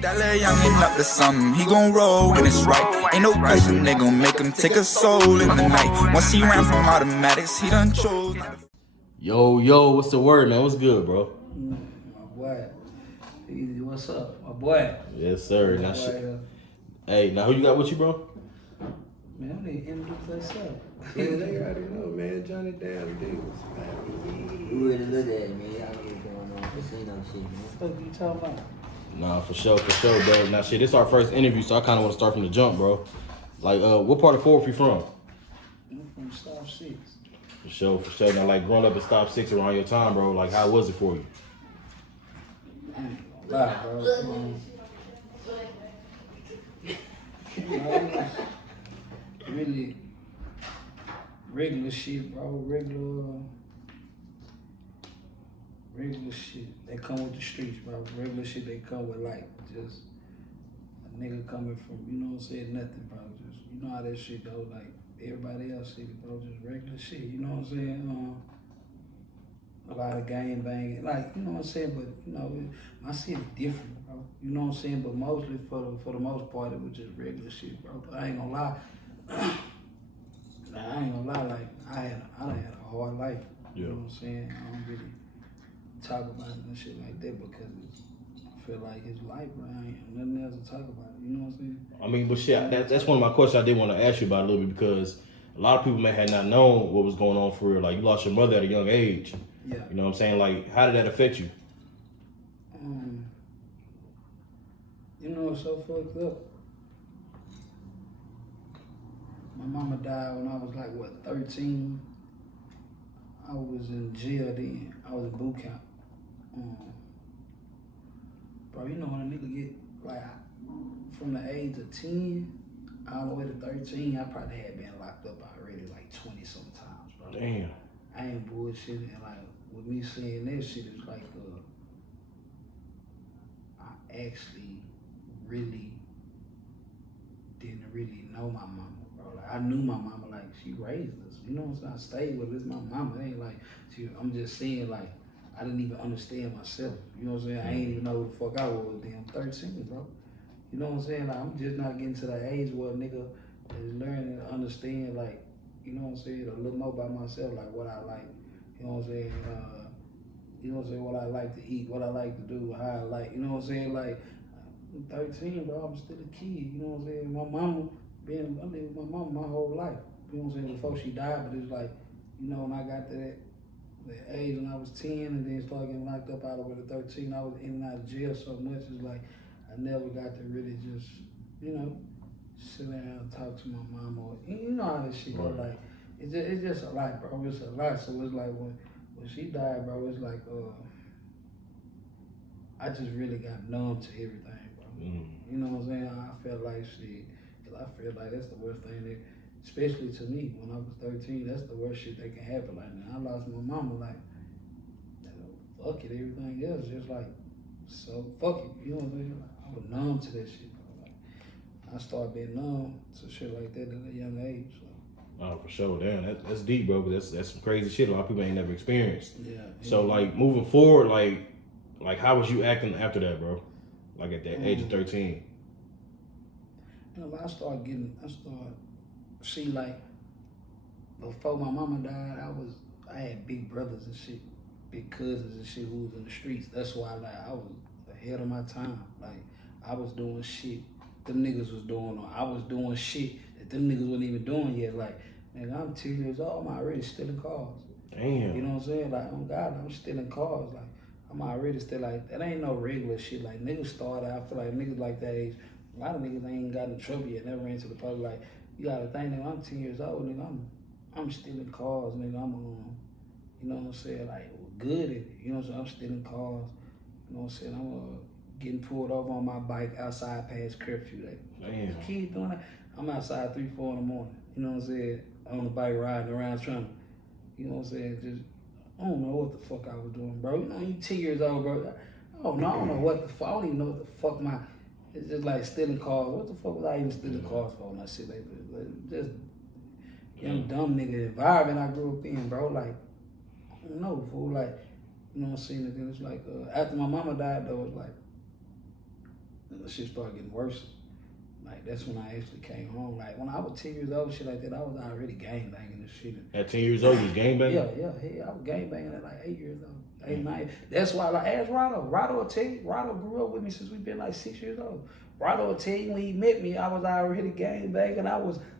That little youngin' up to something, he gon' roll when it's right. Ain't no question they gon' make him take a soul in the night. Once he ran from automatics, he done chose. Yo, what's the word, man? What's good, bro? My boy. Easy, what's up? My boy. Yes, sir. My Now, boy, hey, now who you got with you, bro? man, they introduce themselves. Man, they already know, man. Johnny Damn Davis. You really look at it, man. Y'all get going on. This ain't no shit, man. What you talking about? Nah, for sure, bro. Now, shit, this our first interview, so I kind of want to start from the jump, bro. Like, what part of Fort Worth you from? I'm from Stop 6. For sure. Now, like, growing up in Stop 6 around your time, bro, like, how was it for you? I ain't gonna lie, bro. Really regular shit, bro. Regular shit. They come with the streets, bro. Regular shit they come with, like, just a nigga coming from, you know what I'm saying, nothing, bro. Just, you know how that shit go, like, everybody else city, bro. Just regular shit, you know what I'm saying? A lot of gang banging, like, you know what I'm saying, but, you know, my city different, bro. You know what I'm saying, but mostly, for the most part, it was just regular shit, bro. But I ain't gonna lie. Like, I had a hard life. You know what I'm saying? I don't really talk about it and shit like that because I feel like it's life, bro. I ain't nothing else to talk about. You know what I'm saying? I mean, but shit, that's one of my questions I did want to ask you about a little bit because a lot of people may have not known what was going on for real. Like, you lost your mother at a young age. Yeah. You know what I'm saying? Like, how did that affect you? You know, it's so fucked up. My mama died when I was like, 13? I was in jail then. I was in boot camp. Bro, you know when a nigga get, like, from the age of 10 all the way to 13, I probably had been locked up already like 20 sometimes, bro. Damn. I ain't bullshitting, and like, with me saying that shit, it's like, I actually really didn't really know my mama, bro. Like, I knew my mama, like, she raised us. You know what I'm saying? I stayed with her. It's my mama. It ain't like, I'm just saying, like, I didn't even understand myself. You know what I'm saying? I ain't even know who the fuck I was then. I'm 13, bro. You know what I'm saying? Like, I'm just not getting to that age where a nigga is learning to understand, like, you know what I'm saying, a little more about myself, like what I like. You know what I'm saying? You know what I'm saying? What I like to eat, what I like to do, how I like. You know what I'm saying? Like, I'm 13, bro. I'm still a kid. You know what I'm saying? My mama, I lived with my mama my whole life. You know what I'm saying? Before she died, but it was like, you know, when I got to that age when I was 10 and then started getting locked up all the way to 13, I was in and out of jail so much. It's like, I never got to really just, you know, sit down and talk to my mama. Or, you know how this shit go. Like, it's just a lot, bro. It's a lot. So it's like when she died, bro, it's like, I just really got numb to everything, bro. You know what I'm saying? I felt like shit, cause I feel like that's the worst thing that, especially to me, when I was 13, that's the worst shit that can happen. Like, I lost my mama, like, fuck it, everything else, just like, so fuck it, you know what I'm saying? Like, I was numb to that shit, bro. Like, I started being numb to shit like that at a young age. So. Oh, for sure. Damn, that's deep, bro. But that's some crazy shit a lot of people ain't never experienced. Yeah. So, like, moving forward, like how was you acting after that, bro? Like, at that age of 13? You know, see, like, before my mama died, I had big brothers and shit, big cousins and shit who was in the streets. That's why, like, I was ahead of my time. Like, I was doing shit them niggas was doing, or I was doing shit that them niggas wasn't even doing yet. Like, nigga, I'm 2 years old, I'm already stealing cars. Damn. You know what I'm saying? Like, oh God, I'm stealing cars. Like, I'm already still like, that ain't no regular shit. Like, niggas start out, I feel like niggas like that age, a lot of niggas ain't got in trouble yet, never ran to the public. Like, you gotta think, nigga, I'm 10 years old, nigga, I'm stealing cars, nigga, you know what I'm saying, like, good at it. You know what I'm saying? I'm stealing cars. You know what I'm saying? I'm getting pulled over on my bike outside past curfew. Like, this kid doing that? I'm outside 3, 4 in the morning. You know what I'm saying? On the bike riding around trying to, you know what I'm saying? Just, I don't know what the fuck I was doing, bro. You know, you 10 years old, bro. I don't know what the fuck. I don't even know what the fuck it's just like stealing cars. What the fuck was I even stealing cars for and that shit like that? Like, just young dumb nigga environment I grew up in, bro. Like, I don't know, fool. Like, you know what I'm saying? And then it's like, after my mama died, though, it's like, the shit started getting worse. Like, that's when I actually came home. Like, when I was 10 years old, shit like that, I was already gang banging and shit. At 10 years old, you was gang banging? Yeah. I was gang banging at like 8 years old. 8, 9. That's why, like, ask Rado. Rado will tell you. Rado grew up with me since we've been like 6 years old. Rado will tell you when he met me, I was already gang banging.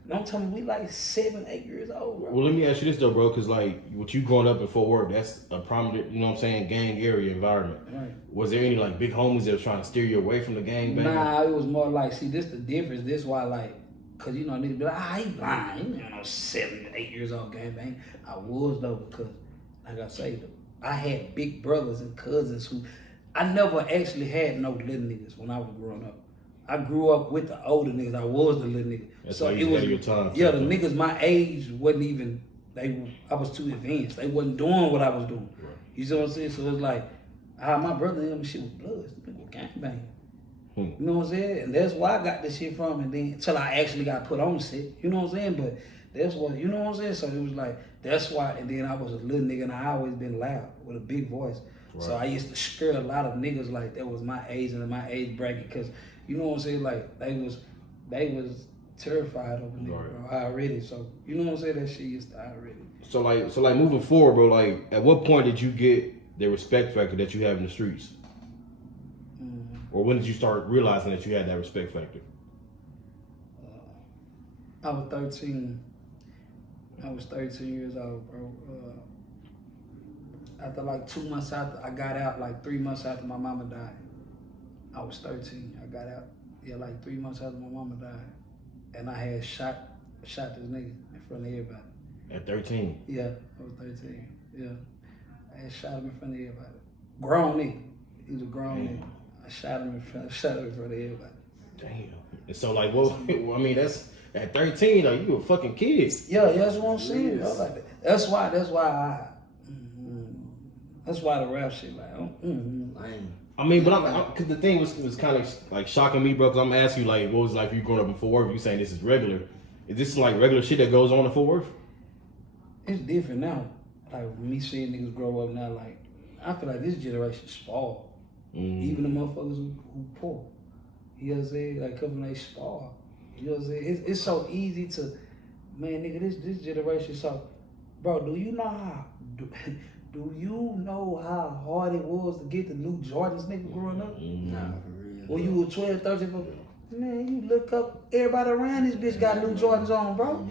Don't tell me we like 7, 8 years old, bro. Well, let me ask you this though, bro, because like with you growing up in Fort Worth, that's a prominent, you know what I'm saying, gang area environment. Right. Was there any like big homies that was trying to steer you away from the gang banging? Nah, it was more like, see, this the difference. This why, like, cause you know niggas be like, he blind. He 7, 8 years old gang bang. I was though, because like I say, I had big brothers and cousins who I never actually had no little niggas when I was growing up. I grew up with the older niggas. I was the little nigga. That's so why you it was had your time. yeah, the niggas my age wasn't even. I was too advanced. They wasn't doing what I was doing. Right. You see what I'm saying? So it's like, my brother and them shit was bloods. People gang banging. You know what I'm saying? And that's where I got this shit from. And then until I actually got put on shit. You know what I'm saying? But that's what, you know what I'm saying? So it was like, that's why. And then I was a little nigga and I always been loud with a big voice. Right. So I used to scare a lot of niggas like that was my age and my age bracket, because you know what I'm saying, like they was terrified of me, right, bro, already. So you know what I'm saying, that shit used to already. So like moving forward, bro, like at what point did you get the respect factor that you have in the streets? Mm-hmm. Or when did you start realizing that you had that respect factor? I was 13. I was 13 years old, bro. After like 2 months after I got out, like 3 months after my mama died. I was 13. I got out, like 3 months after my mama died. And I had shot this nigga in front of everybody. At 13? Yeah, I was 13. Yeah. I had shot him in front of everybody. Grown nigga. He was a grown nigga. I shot him in front of everybody. Damn. And so like, well, I mean, that's at 13, like you a fucking kid. Yeah, that's what I'm saying. Yes. Like, that's why the rap shit, like, I mean, but cause the thing was kind of like shocking me, bro. Cause I'm asking you, like, what was it like for you growing up in Fort Worth? You saying this is regular? Is this like regular shit that goes on in Fort Worth? It's different now. Like me seeing niggas grow up now, like I feel like this generation spoiled. Even the motherfuckers who poor. You know what I'm saying? Like coming they spoiled. You know what I'm saying? It's so easy to, man, nigga. This generation. So, bro, do you know how hard it was to get the new Jordans, nigga, growing up? Nah, for real. When you were 12, 13, man, you look up, everybody around this bitch got new Jordans on, bro.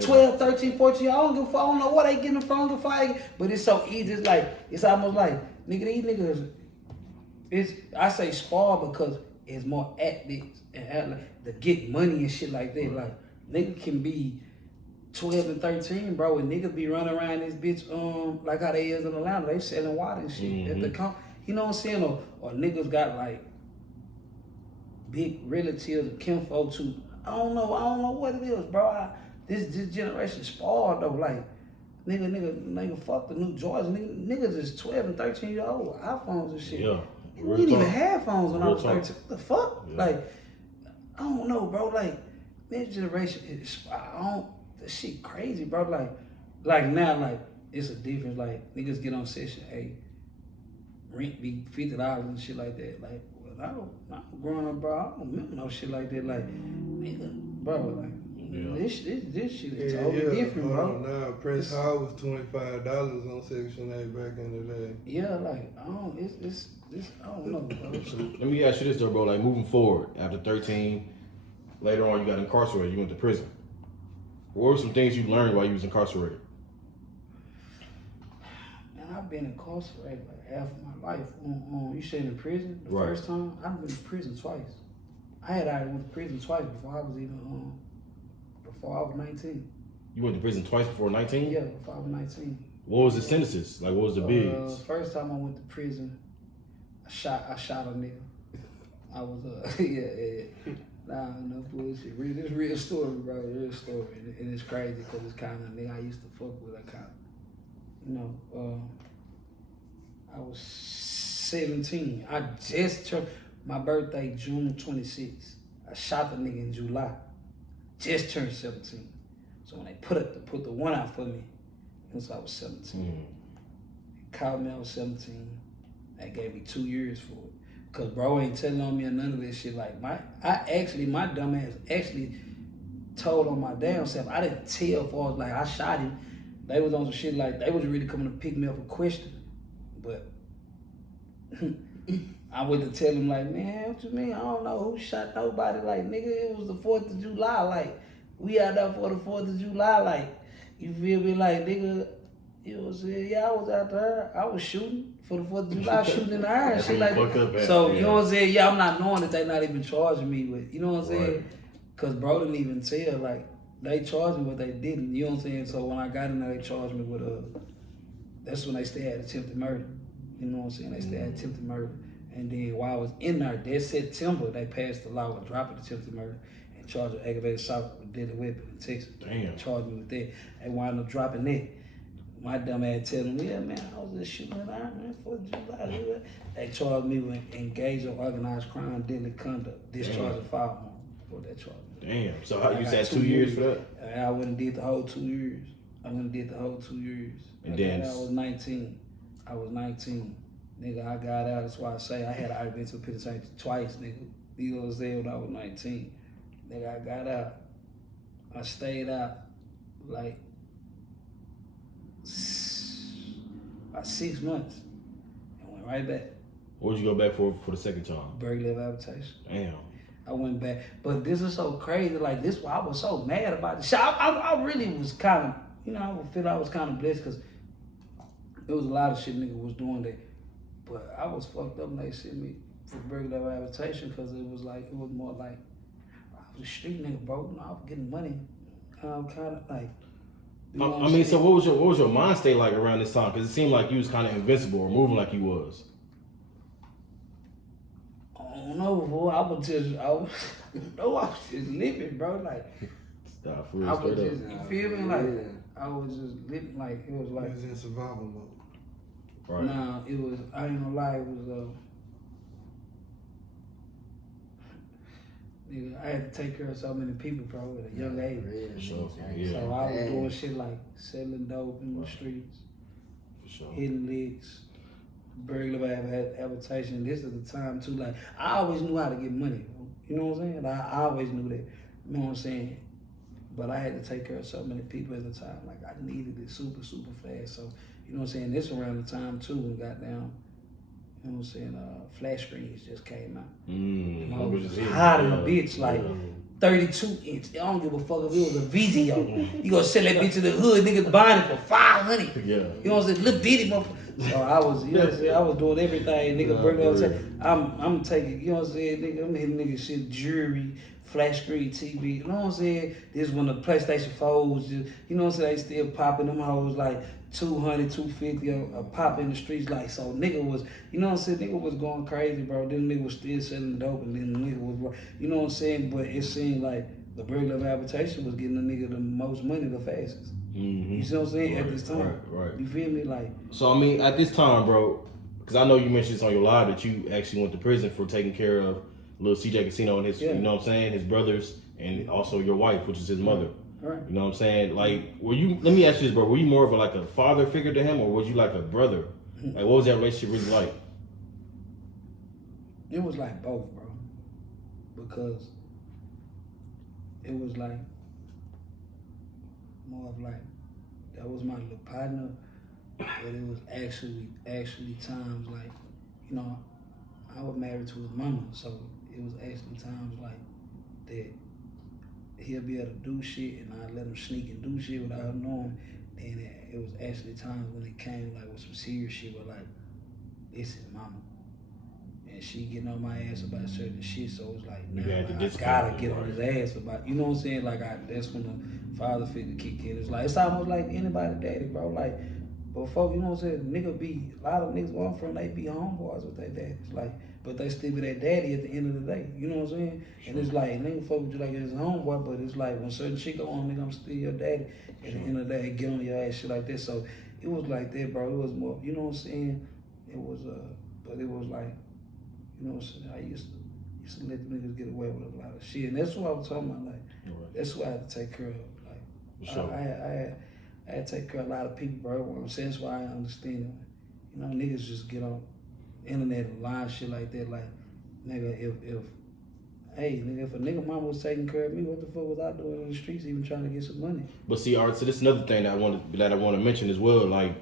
12, 13, 14, I don't give a fuck, I don't know what they getting them from, the fight, but it's so easy. It's like, it's almost like, nigga, these niggas, I say spoiled because it's more athletes and to get money and shit like that. Like, nigga can be 12 and 13, bro, and niggas be running around this bitch, like how they is in Atlanta. They selling water and shit at the you know what I'm saying? Or niggas got like big relatives or kinfolk too. I don't know what it is, bro. This generation spoiled though. Like, nigga, fuck the new Jordans. Niggas is 12 and 13 years old, iPhones and shit. Yeah. We didn't even have phones when I was 13. What the fuck? Yeah. Like, I don't know, bro. Like, this generation is, this shit crazy, bro. Like now, like, it's a difference. Like, niggas get on session, hey, rent be $50 and shit like that. Like, well, I don't growing up, bro, I don't remember no shit like that. Like, nigga, bro, like, this shit is totally different, bro. Now, Prince Hall was $25 on Section 8 back in the day. Yeah, like, I don't know, bro. So, let me ask you this though, bro. Like, moving forward, after 13, later on you got incarcerated, you went to prison. What were some things you learned while you was incarcerated? Man, I've been incarcerated like half of my life. You said in prison the first time? I've been to prison twice. I had already went to prison twice before I was even before I was 19. You went to prison twice before 19? Yeah, before I was 19. What was the sentences? Like, what was the bigs? First time I went to prison, I shot a nigga. I was Nah, no bullshit. This real story, bro. Real story, and it's crazy because it's kind of nigga I used to fuck with. I was 17. I just turned my birthday June 26th. I shot the nigga in July. Just turned 17. So when they put the one out for me, since I was 17. Called me, I was 17. They gave me 2 years for it. Cause bro ain't telling on me or none of this shit. Like my dumb ass actually told on my damn self. I didn't tell for like I shot him. They was on some shit like they was really coming to pick me up for questioning. But I went to tell him like, man, what you mean? I don't know who shot nobody. Like, nigga, it was the 4th of July. Like, we out there for the 4th of July. Like, you feel me? Like, nigga, you know what I'm saying? Yeah, I was out there. I was shooting for the 4th of July, shooting in the air and shit like that. So, you know what I'm saying? Yeah, I'm not knowing that they not even charging me with, you know what I'm saying? Right. Because bro didn't even tell, like, they charged me, but they didn't, you know what I'm saying? So when I got in there, they charged me with, that's when they still had attempted murder. You know what I'm saying? They still had attempted murder. And then while I was in there, that September, they passed the law with dropping attempted murder and charged with aggravated assault with deadly weapon in Texas. Damn. Charged me with that. And wound up dropping that. My dumb ass telling me, yeah, man, I was just shooting in the air, man, 4th of July. They charged me with engaged in organized crime, deadly conduct, discharge of firearm. What that charge me. Damn. So how you said 2 years for that? And I went and did the whole 2 years. And then I was 19. Nigga, I got out. That's why I say I had already been to a penitentiary twice, nigga. You know what I'm saying? When I was 19. Nigga, I got out. I stayed out like about 6 months and went right back. What would you go back for the second time? Burglary of habitation. Damn. I went back. But this is so crazy. Like, this why I was so mad about this shit. I really was kind of, you know, I feel I was kind of blessed because there was a lot of shit nigga was doing that. But I was fucked up when they sent me for burglary of habitation because it was more like, I was a street nigga, bro. You know, I was getting money. Kind of like, you know I mean, so what was your mind state like around this time? Because it seemed like you was kind of invincible or moving like you was. I don't know, boy. I was just living, bro. Like, Stop, for real, I was straight just, up. you feel me? Like, I was just living, like, it was like. He was in survival mode. Right. Nah, it was, I ain't gonna lie, it was, nigga, I had to take care of so many people, bro, at a young age. For sure. Yeah. So I was doing shit like selling dope in the streets, For sure. hitting licks, burglary of habitation. This is the time too. Like, I always knew how to get money. You know what I'm saying? I always knew that. You know what I'm saying? But I had to take care of so many people at the time. Like, I needed it super, super fast. So, you know what I'm saying? This around the time too when goddamn, you know what I'm saying, flash screens just came out. You know, it was hot in a bitch, like 32 inch. I don't give a fuck if it was a Vizio. You gonna sell that bitch in the hood, niggas buying it for 500. Yeah. You know what I'm saying? Little bitty motherfucker. So I was, you know what I'm saying? I was doing everything, nigga. I'm taking, you know what I'm saying? Nigga, I'm hitting nigga shit, jewelry, flash screen TV. You know what I'm saying? This when the PlayStation 4 was just, you know what I'm saying? They still popping them hoes like 200, 250 a pop in the streets. Like, so nigga was, you know what I'm saying? Nigga was going crazy, bro. Then nigga was still selling dope, and then the nigga was, you know what I'm saying? But it seemed like the burglary of habitation was getting the nigga the most money the fastest. Mm-hmm. You see what I'm saying? Right, at this time. Right. You feel me? Like, so, I mean, at this time, bro, because I know you mentioned this on your live that you actually went to prison for taking care of LilCj Kasino and his, you know what I'm saying, his brothers, and also your wife, which is his mother. right. You know what I'm saying? Like, let me ask you this, bro. Were you more of a father figure to him, or was you like a brother? Like, what was that relationship really like? It was like both, bro. Because it was like more of like, that was my little partner, but it was actually times like, you know, I was married to his mama, so it was actually times like that he'll be able to do shit and I let him sneak and do shit without knowing. And it was actually times when it came like with some serious shit where like, this is mama. And she getting on my ass about certain shit, so it's like, nah, I gotta get on his ass about, you know what I'm saying? Like, that's when the father figure kick in. It's like, it's almost like anybody daddy, bro. Like, but folk, you know what I'm saying? A lot of niggas where I'm from, they be homeboys with their daddies. Like, but they still be their daddy at the end of the day. You know what I'm saying? Sure. And it's like, nigga fuck with you like it's a homeboy, but it's like when certain shit go on, nigga, I'm still your daddy. At the end of the day, get on your ass, shit like that. So it was like that, bro. It was more, you know what I'm saying? It was, but it was like, you know what I'm saying? I used to let the niggas get away with a lot of shit. And that's what I was talking about. Like, that's what I had to take care of. Like, sure. I had to take care of a lot of people, bro. What I'm saying, that's why I understand it. You know, niggas just get on internet and line shit like that. Like, nigga, if a nigga mama was taking care of me, what the fuck was I doing in the streets even trying to get some money? But see, Art, so this is another thing that I want to mention as well. Like,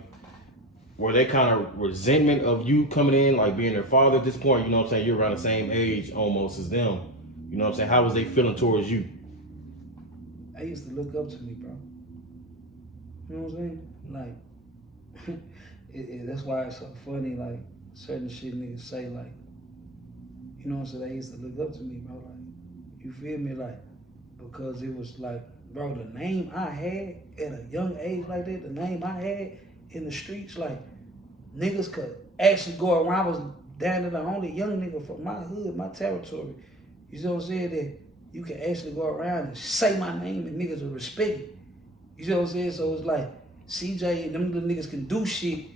were they kind of resentment of you coming in, like being their father at this point? You know what I'm saying? You're around the same age almost as them. You know what I'm saying? How was they feeling towards you? They used to look up to me, bro. You know what I'm saying? Like, that's why it's so funny. Like, certain shit niggas say, like, you know what I'm saying? They used to look up to me, bro. Like, you feel me? Like, because it was like, bro, the name I had at a young age like that, the name I had in the streets, like, niggas could actually go around. I was down to the only young nigga from my hood, my territory. You see what I'm saying? That you can actually go around and say my name and niggas will respect it. You see what I'm saying? So it's like, CJ and them little niggas can do shit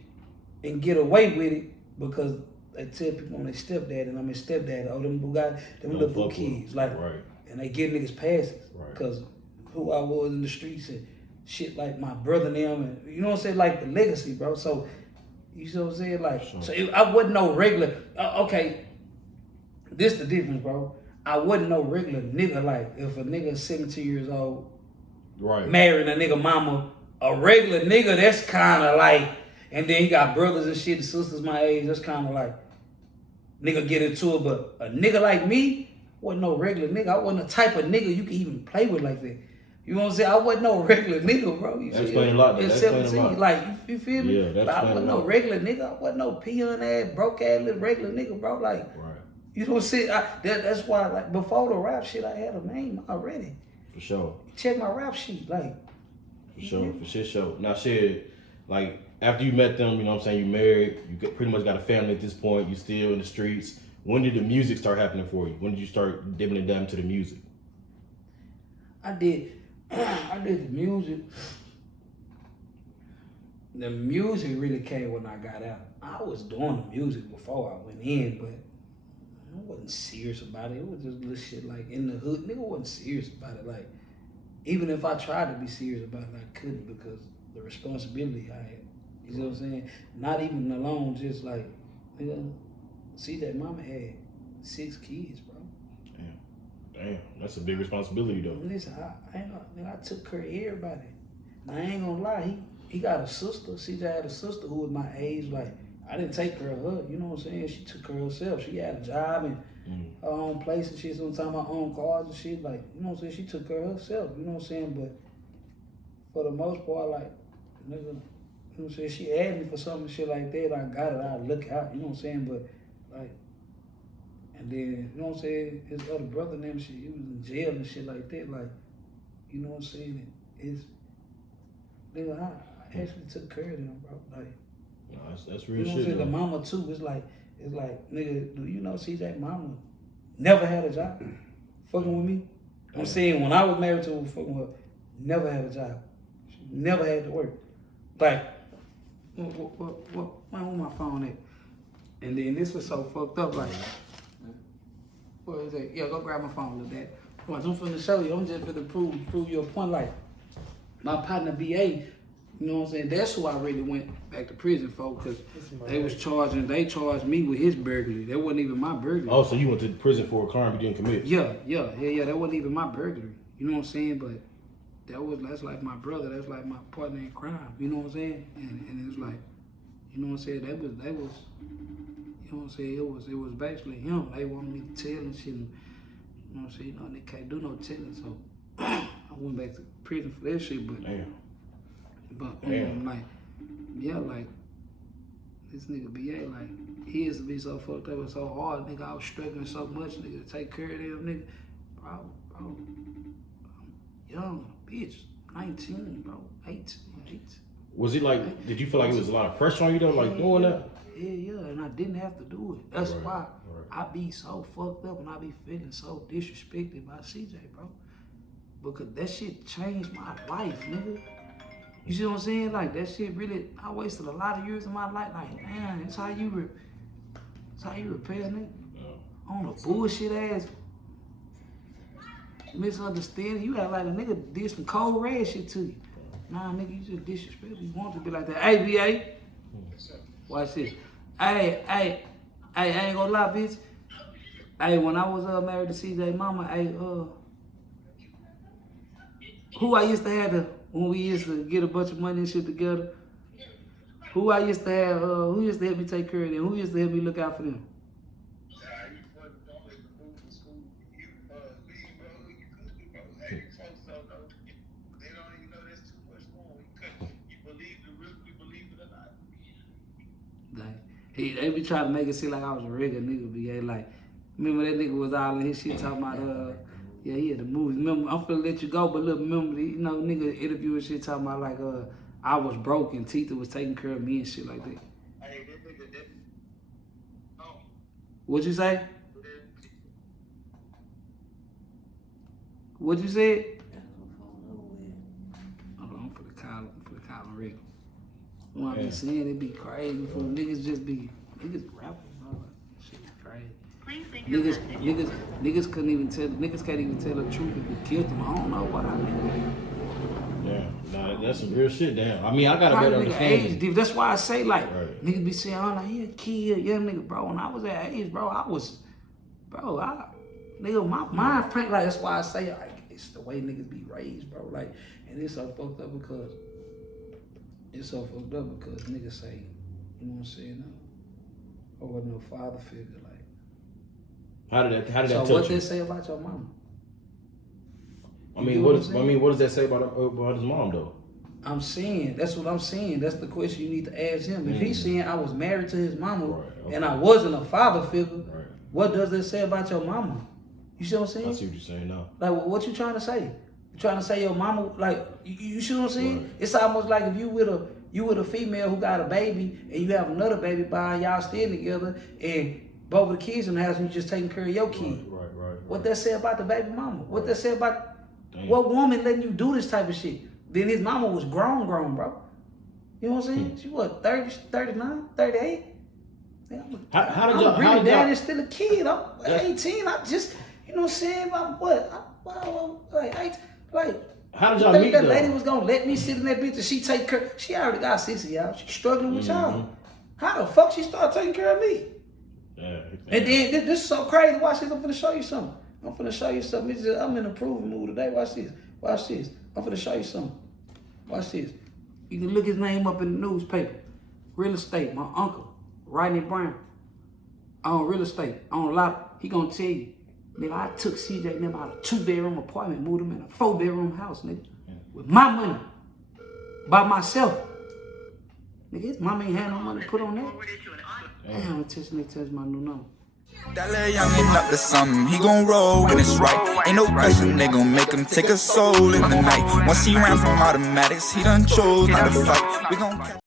and get away with it because they tell people I'm their stepdad and I'm his stepdad. Oh, them BooGotti, them little boo kids. Like, right. And they give niggas passes. Right. Because who I was in the streets and shit like my brother and them. And, you know what I'm saying? Like the legacy, bro. So, you see what I'm saying? Like, sure. So I wasn't no regular, okay, this the difference, bro. I wasn't no regular nigga. Like, if a nigga 17 years old, right, marrying a nigga mama, a regular nigga, that's kind of like, and then he got brothers and shit and sisters my age, that's kind of like, nigga get into it. But a nigga like me wasn't no regular nigga. I wasn't the type of nigga you can even play with like that. You know what I'm saying? I wasn't no regular nigga, bro. You that's explaining a lot. At 17, like, you feel me? Yeah, that's I wasn't no regular nigga. I wasn't no peon ass, broke ass little regular nigga, bro. Like, right. You know what I'm saying? That's why, like, before the rap shit, I had a name already. For sure. Check my rap sheet, like. For sure, for sure. Now, shit, like, after you met them, you know what I'm saying, you married, you pretty much got a family at this point, you still in the streets. When did the music start happening for you? When did you start dipping and dabbing to the music? I did the music. The music really came when I got out. I was doing the music before I went in, but I wasn't serious about it. It was just little shit like in the hood. Nigga wasn't serious about it. Like, even if I tried to be serious about it, I couldn't because the responsibility I had. You know what I'm saying? Not even alone, just like, nigga, see that mama had 6 kids, bro. Damn, that's a big responsibility though. Listen, I took care of everybody. Now, I ain't gonna lie, he got a sister. CJ had a sister who was my age. Like, I didn't take care of her. You know what I'm saying? She took care of herself. She had a job and her own place and shit. Sometimes her own cars and shit. Like, you know what I'm saying? She took care of herself. You know what I'm saying? But for the most part, like, nigga, you know what I'm saying? She asked me for something, shit like that. I got it. I look out. You know what I'm saying? But like, and then, you know what I'm saying? His other brother and them shit, he was in jail and shit like that. Like, you know what I'm saying? Nigga, I actually took care of them, bro. Like, no, that's real you know shit. What I'm saying? The mama too. It's like, nigga, do you know CJ mama never had a job fucking with me? I'm saying when I was married to her, fucking with her, never had a job. She never had to work. Like, where my phone at? And then this was so fucked up, like, what is that? Yeah, go grab my phone, little dad. Watch, I'm finna show you. I'm just finna prove you a point. Like, my partner BA, you know what I'm saying? That's who I really went back to prison for, because they charged me with his burglary. That wasn't even my burglary. Oh, so you went to prison for a crime you didn't commit? Yeah. That wasn't even my burglary. You know what I'm saying? But that's like my brother. That's like my partner in crime. You know what I'm saying? And it's like, you know what I'm saying? That was, you know what I'm saying? It was basically him. They wanted me to tell and shit. And, you know what I'm saying? You know, they can't do no telling. So I went back to prison for that shit. But Damn. Like, yeah, like, this nigga BA, like, he used to be so fucked up and so hard, nigga. I was struggling so much, nigga, to take care of them, nigga. Bro, I'm young, bitch, 19, bro, 18. Was it like, did you feel like it was a lot of pressure on you though, like doing that? Yeah, and I didn't have to do it. That's why I be so fucked up and I be feeling so disrespected by CJ, bro. Because that shit changed my life, nigga. You see what I'm saying? Like, that shit really, I wasted a lot of years of my life. Like, man, that's how you repair, nigga. Yeah. On a bullshit ass misunderstanding. You act like a nigga did some cold red shit to you. Nah, nigga, you just disrespectful. You want to be like that. Hey, BA. Watch this. Hey, Hey, I ain't gonna lie, bitch. Hey, when I was married to CJ mama, hey, who I used to have when we used to get a bunch of money and shit together, who I used to have, who used to help me take care of them, who used to help me look out for them? They be trying to make it seem like I was a regular nigga, but yeah, like, remember that nigga was all in his shit talking about, yeah, he had the movie. Remember, I'm finna let you go, but look, remember, you know, nigga interviewing shit talking about like, I was broke and Tita was taking care of me and shit like that. What you say? What you said? Hold on, I'm finna call him Rick. What I be saying, it be crazy for niggas just be rapping, bro. Shit is crazy. Niggas couldn't even tell. Niggas can't even tell the truth if we killed them. I don't know why. Yeah, nah, that's some real shit. Damn. I mean, I got a better understanding. That's why I say like niggas be saying, "Oh, like he a kid, young nigga, bro." When I was that age, bro, nigga, my mind frank. Like that's why I say like it's the way niggas be raised, bro. Like, and it's so fucked up because. It's so fucked up because niggas say, you know what I'm saying? No, I wasn't no father figure. Like, how did that touch you? So what they say about your mama? I mean, what does that say about his mom though? I'm saying that's what I'm saying. That's the question you need to ask him. If he's saying I was married to his mama and I wasn't a father figure, what does that say about your mama? You see what I'm saying? I see what you're saying now. Like, what you trying to say? Trying to say your mama, like, you see what I'm saying? Right. It's almost like if you with a female who got a baby and you have another baby by y'all staying together and both of the kids in the house and you just taking care of your kid. Right. What that say about the baby mama? What that say about what woman letting you do this type of shit? Then his mama was grown, bro. You know what I'm saying? She what, 30, 39, 38? How did y'all? Really, dad is still a kid. I'm 18. I just, you know what I'm saying? Like, how did y'all meet that lady was gonna let me sit in that bitch and she take care? She already got 60 y'all. She struggling with y'all. How the fuck she start taking care of me? Yeah. And then this is so crazy. Watch this. I'm finna show you something. I'm in a proving mood today. Watch this. I'm finna show you something. Watch this. You can look his name up in the newspaper. Real estate. My uncle, Rodney Brown. On real estate. On a lot. He gonna tell you. Nigga, I took CJ and them out of a 2-bedroom apartment, moved him in a 4-bedroom house, nigga. With my money. By myself. Nigga, his mama ain't had no money to put on that. Damn, touch my new number. That little youngin' up to something, he gon' roll when it's right. Ain't no question they gon' make him take a soul in the night. Once he ran from automatics, he done chose not to fight. We gon'